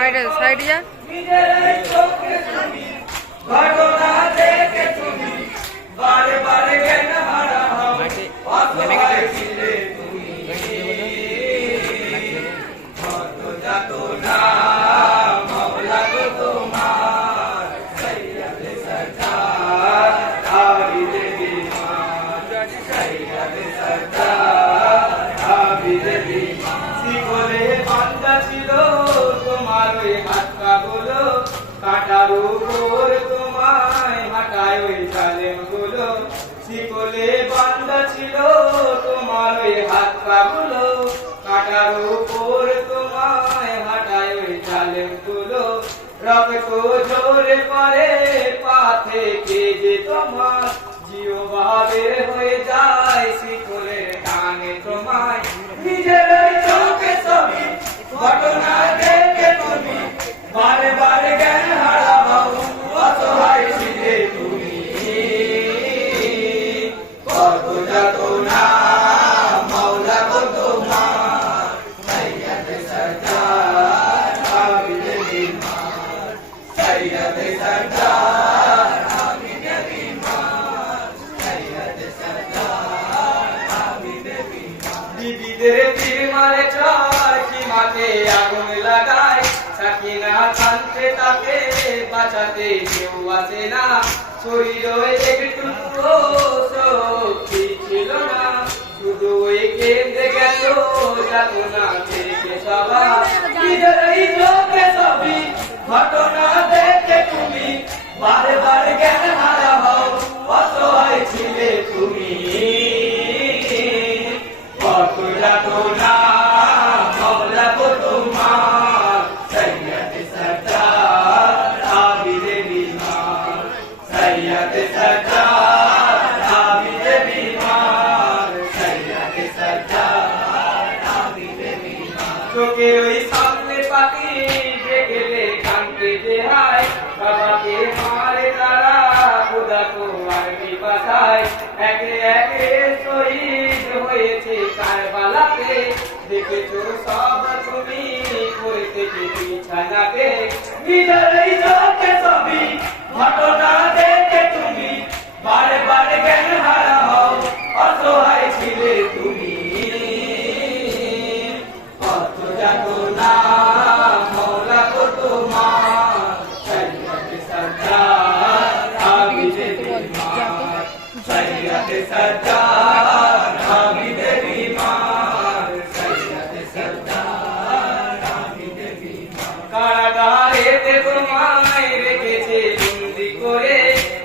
সাইডে সাইডে যা নিজের চোখে তুমি ঘটনা দেখে তুমি বারে বারে তোমায়, হাঁটায় তোমার ওই তোমায়, হাঁটায় ওই জালেমগুলো রক্ত জোরে পরে পা থেকে যে তোমার বিবিদের তীর মারে চায় কি মাঠে আগুন লাগায় সাকিনা কানতে তাকে বাঁচাতে কেউ আসে না। শরীর একটু শক্তি ছিল না। শুধু ওই কেন্দ্রে গেল যাত না থেকে ছবি, ঘটনা দেখে তুমি বারে বারে জ্ঞান হারা চোখের ওই সামনে পাখি দেখলে কানতে যে হায় বাবাকে মারে তারা খুদা তো আর বিপাশায় একে একে শহীদ হয়েছে কারবালাতে। দেখেছ সব তুমি করতে কি বিছানাতে। নিজের চোখে ছবি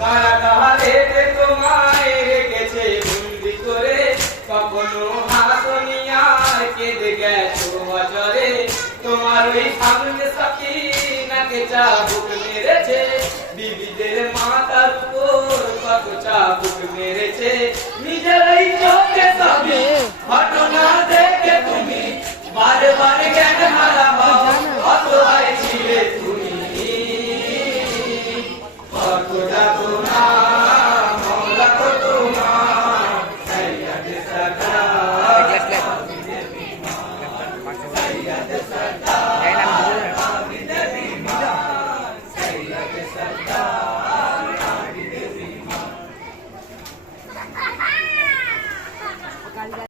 বিমান কারাগারে তোমায় রেখেছে বন্দি করে, কখনো চাবুক মেরেছে, বিবিদের মাথার উপর কত চাবুক মেরেছে। নিজের এই চোখে সবই